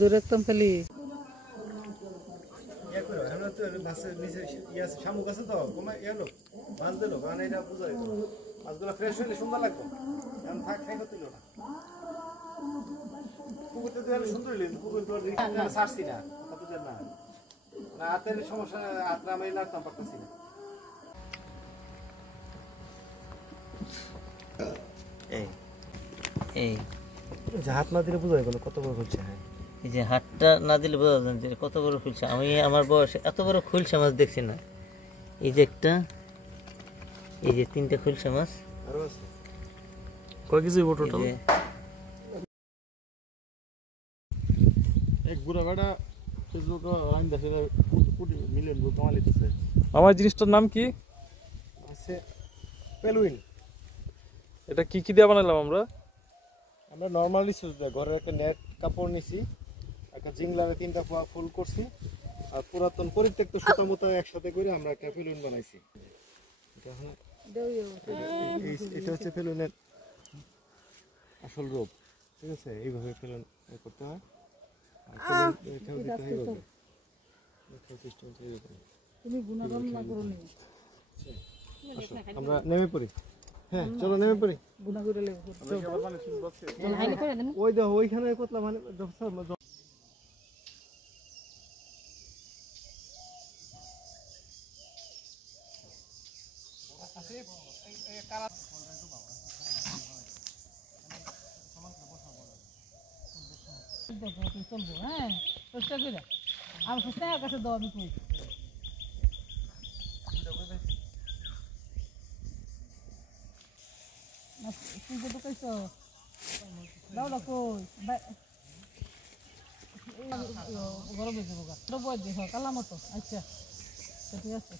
ধরে রাখতাম খালি শামুক আছে তো কমা এলো মাছ দিল কারণ এটা বুঝা যেত মাছগুলো ফ্রেশ হইলে সুন্দর লাগতো এখন থাক খাই করতে না পুকুরতে তো সুন্দর হইল পুকুর তো ছাড়ছি না কতজন না হাতের সমস্যা হাত আমি লাগতাম পারতেছি না এই এই হাত না দিলে বুঝা গেল কত বড় হচ্ছে হ্যাঁ এই যে হাতটা না দিলে বোঝা যায় যে কত বড় খুলছে আমি আমার বয়সে এত বড় খুলছে মাছ দেখছি না এই যে একটা এই যে তিনটা খুলছে মাছ আরো আছে কয় কেজি বড় টোটাল এক বুড়া বেটা ফেসবুক লাইন দেখে কোটি মিলিয়ন রুপি কামাইতেছে আমার জিনিসটার নাম কি আছে পেলুইন এটা কি কি দিয়ে বানাইলাম আমরা নরমালি সুজ দেয় ঘরের একটা নেট কাপড় নিছি একটা জিংলারে 3টা ফুল করছি আর পুরাতন পরিত্যক্ত সুতা মুতা একসাথে করে আমরা একটা পেলুইন বানাইছি এটা হচ্ছে পেলুইনের আসল রূপ ঠিক আছে এইভাবে পেলুইন করতে হয় আমরা নেমে পড়ি হ্যাঁ চলো নেমে পড়ি ওই দেখো ওইখানে কতলা মানে চলবো হ্যাঁ চেষ্টা করে আমার হোসেনের কাছে দাও আমি কই তুই যে ঢুকাইছ দাও না কই গরম হয়েছে বোকা বয় দেখ কালা মতো আচ্ছা ঠিক আছে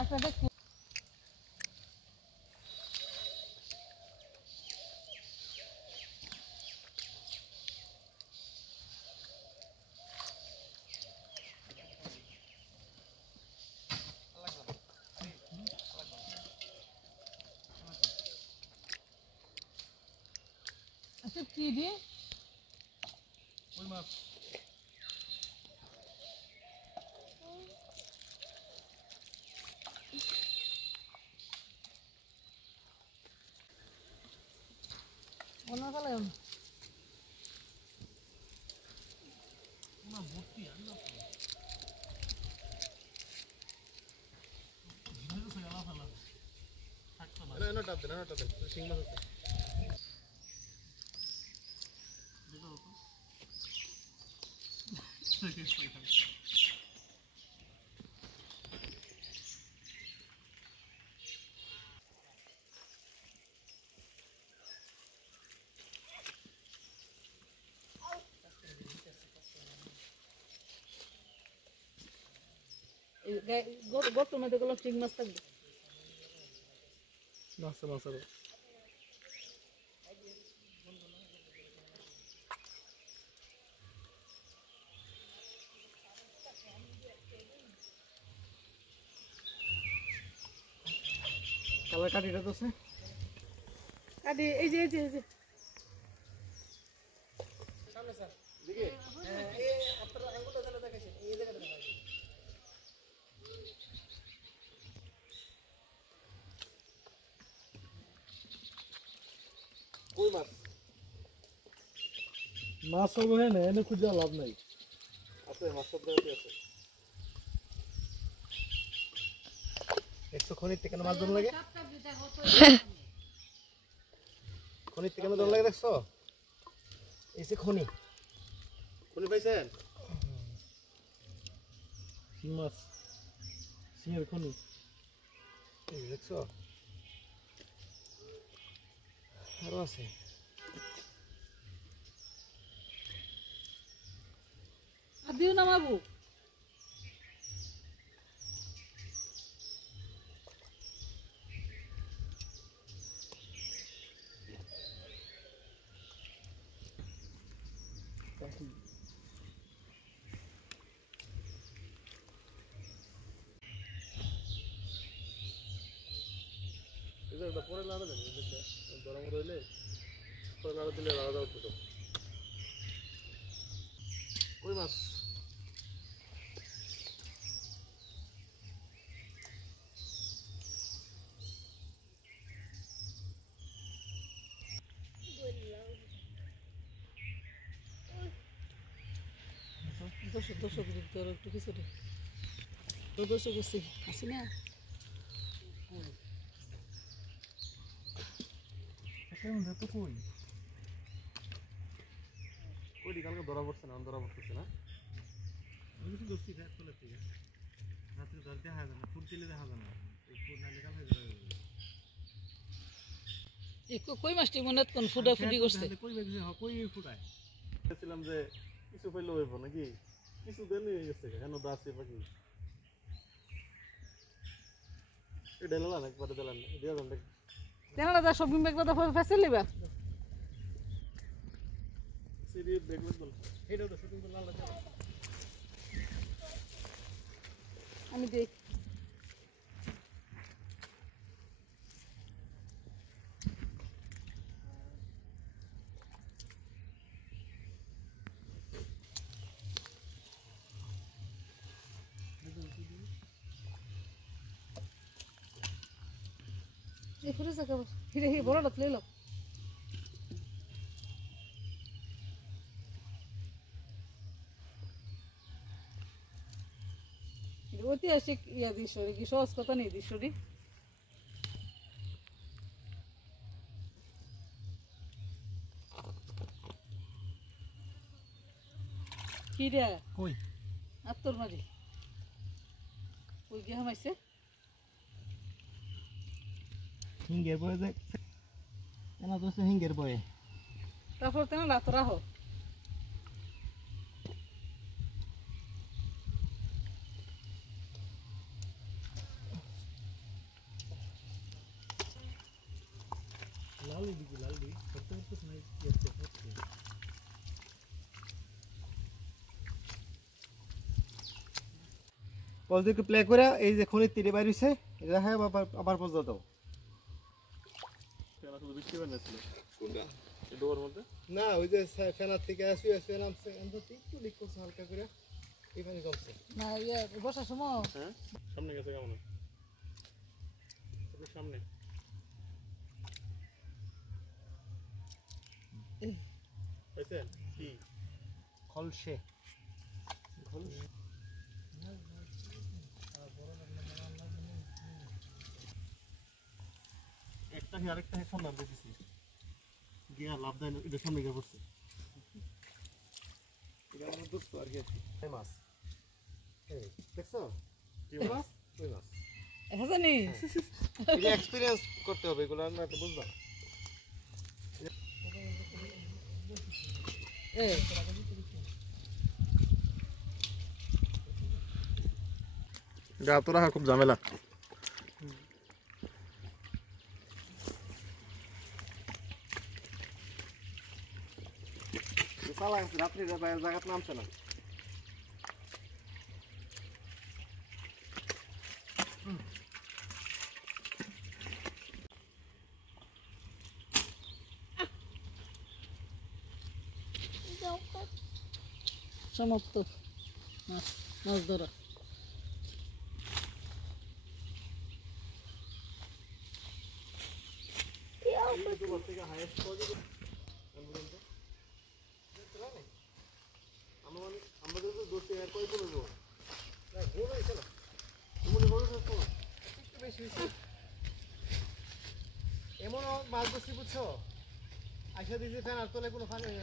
আচ্ছা দেখ আচ্ছা কি দি ওই মাছ Ono kalian. Una boti anda. Ini saya ala fala. Ana tap den. Sing mas আছে. দেখো তো. গর্তের মধ্যে গুলো চিং মাছ থাকবে মাছ কালার কাটিটা তো আছে কাটি এই যে সামনে স্যার দিকে এই আপনার আঙ্গুলটা ধরে দেখাছেন এই জায়গাটা দেখাছেন কই মাছ হবে না এনে খুঁজে লাভ নাই আছে মাছ সব জায়গাতে আছে একটু খনির থেকে মাছ ধরন লাগে খনির থেকে ধরন লাগে দেখছো এই যে খনি পাইছেন শিং মাছ শিঙের খনি এই দেখছো আরো আছে আদিও নামাবো পরে লাড়া দেন গরম রইলে পরে লাড়া দিলে লাড়া উঠতো কই মাছ দশ তোর একটু কিছু রে তো দোষে গেছি আসি না তো কই কই কালকে ধরা পড়ছে না ধরা পড়তেছে না আমি কিছু দোষী ফ্যাট তোলে ঠিক আছে রাত্রে ধর দেখা যায় না ফুল দিলে দেখা যায় না এই ফুল না লেখা হয়ে যাবে এই কই মাছটি মনে কোন ফুটা ফুটি করছে কই বেজে কই ফুটায় বলেছিলাম যে কিছু পেলে হইব নাকি কিছু দেন হয়ে গেছে কেন দাসে বাকি এই ডেলালা একবার দিলাম দিয়া দেন তেনারা দা শপিং ব্যাগ দাদা ফেসে লিবা সিডি ব্যাগ বল এইটাও তো শুটিং করলা লাগা আমি দেখ এই ফুরে জায়গা হিরে হি বড় লতলে লো ঐতিহাসিক ইয়া দৃশ্যরি কি সহজ কথা নেই দৃশ্যরি কি রে কই আত্তর মাঝে ওই গিয়ে হামাইছে হিঙ্গের বয়ে দেখ কেন তো হিঙ্গের বয়ে তারপর তেনা লাত রাখো লাল দিকে লাল দি করতে করতে নাই করতে করতে পজ একটু প্লে করে এই যে খনির তীরে বাইরেছে এটা হ্যাঁ আবার পজ দাও কেন শুধু বৃষ্টি বানাচ্ছিল কোনটা এই ডোর মধ্যে না ওই যে ফ্যানার থেকে আসি নামছে এমনতে একটু লিক করছে হালকা করে এই পানি জমছে না ইয়া বসার সময় হ্যাঁ সামনে গেছে কেমন সামনে হয়েছে কি খলসে একটা কি আরেকটা সামনে দেখেছি গিয়া লাভ দেয় না এটা সামনে গিয়ে পড়ছে এটা আমার দোস্ত আর কি এই মাছ দেখছো কি মাছ ওই মাছ হাসানি এটা এক্সপেরিয়েন্স করতে হবে এগুলো না তো বুঝবা এ গা তো রাখা খুব ঝামেলা রাত্রি জায়গাত নামছে না সমাপ্ত মাছ মাছ ধরা আমাদের তো দোষে কয় করবো এমন মাছ ধরছি বুঝছো আইসা দিয়েছি ফ্যান আর তোলে কোনো ফান নেই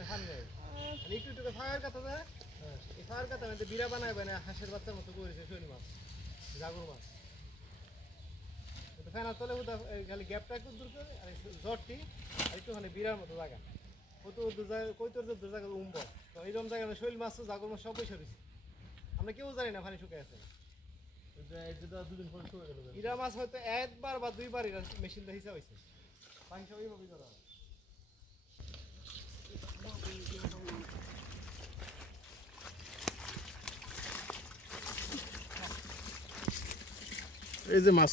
একটু একটু ফায়ার কাটা যায় এই ফায়ার কাটা মানে বিড়া বানায় বানায় হাঁসের বাচ্চার মতো করেছে শৈল মাছ জাগর মাছ ফ্যান আর তোলে খালি গ্যাপটা একটু দূর করে আর জ্বরটি আর একটুখানি বিড়ার মতো জায়গা কত কৈতর দূর জায়গা উম্ব তো এইরকম জায়গায় শৈল মাছ জাগর মাছ সব পয়সা দিচ্ছি আমরা কেউ জানি না পানি শুকায় আছে দুদিন পরে শুকে গেল ইরা মাছ হয়তো একবার বা দুইবার এরা মেশিনটা হিসাব হয়েছে বাকি সব এইভাবেই করা হয় এই যে মাছ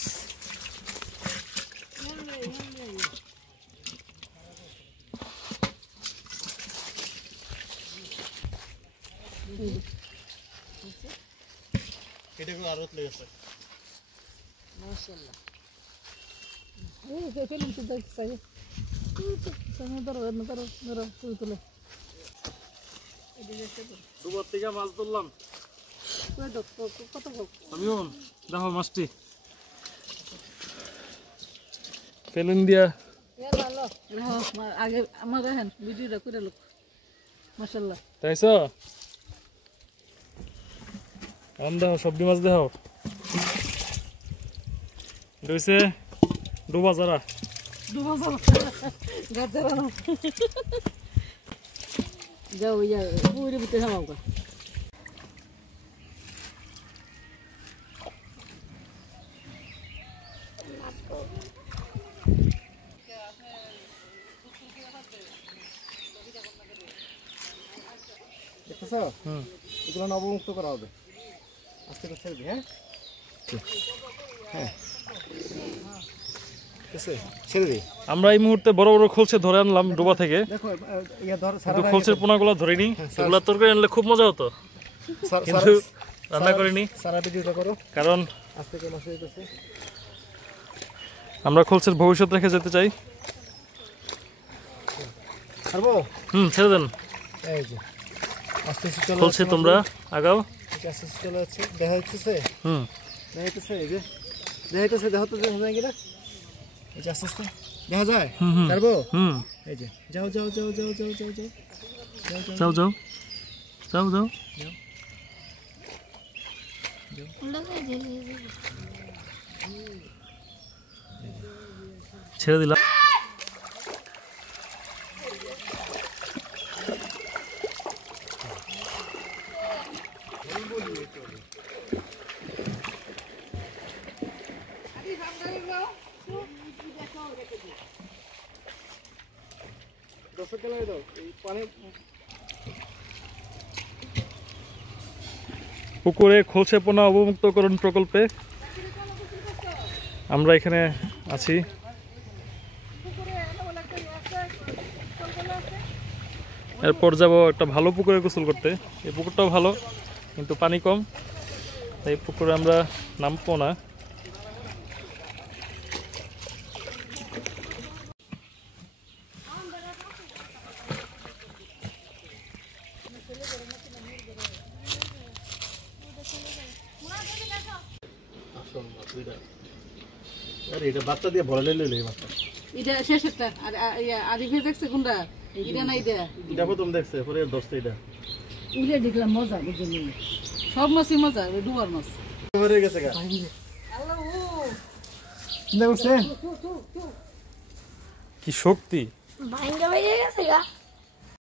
এটা গুলো আরো লেগেছে মাশাআল্লাহ এই ফেলুন তো দেখছাই তুমি ধরো তুলে ডুবার থেকে মাছ ধরলাম কত আমিও দেখো মাছটি ফেলুন দিয়া আগে আমার দেখেন ভিডিওটা করে লোক মাশাআল্লাহ তাইছ দেখো সবজি মাছ দেখো রয়েছে ডুবা যারা ডুবা যাও গাজরা না যাও ইয়া পুরো ভিতরে নামাও গা দেখতেছ এগুলো নবমুক্ত করা হবে আস্তে করে ছেড়ে দিই হ্যাঁ হ্যাঁ ছেড়ে দিই আমরা এই মুহূর্তে বড় বড় খোলসে ধরে আনলাম ডোবা থেকে দেখো ইয়া ধর কিন্তু খোলসের পোনাগুলো ধরিনি সেগুলো তরকারি আনলে খুব মজা হতো কিন্তু রান্না করিনি সারা ভিডিওটা করো কারণ আস্তে করে মাছ হইতেছে আমরা খোলসের ভবিষ্যৎ রেখে যেতে চাই পারবো ছেড়ে দেন এই যে আস্তে আস্তে চলে খোলসে তোমরা আগাও আস্তে আস্তে চলে যাচ্ছে দেখা যাচ্ছে হুম দেখা যাচ্ছে এই যে দেখা যাচ্ছে দেখো তো দেখা যায় কিনা এই যে আস্তে আস্তে দেখা যায় পারবো হুম এই যে যাও যাও যাও যাও যাও যাও যাও যাও যাও যাও যাও ছেড়ে দিলাম দর্শক কেন দাও এই পানি পুকুরে খোলসে পোনা অবমুক্তকরণ প্রকল্পে আমরা এখানে আছি এরপর যাব একটা ভালো পুকুরে গোসল করতে এই পুকুরটাও ভালো কিন্তু পানি কম তাই পুকুরে আমরা নামবো না আরে এটা বাচ্চা দিয়ে ভরে লইলে এই বাচ্চা এটা শেষেরটা আর আরিফে দেখছে কোনটা এটা না এটা এটা প্রথম দেখছে পরে দশটা এটা উলে দেখলাম মজা বুঝলি সব মাছই মজা ডুবার মাছ ভরে গেছে গা আল্লাহ না উঠছে কি শক্তি ভাঙ্গা বেরিয়ে গেছে গা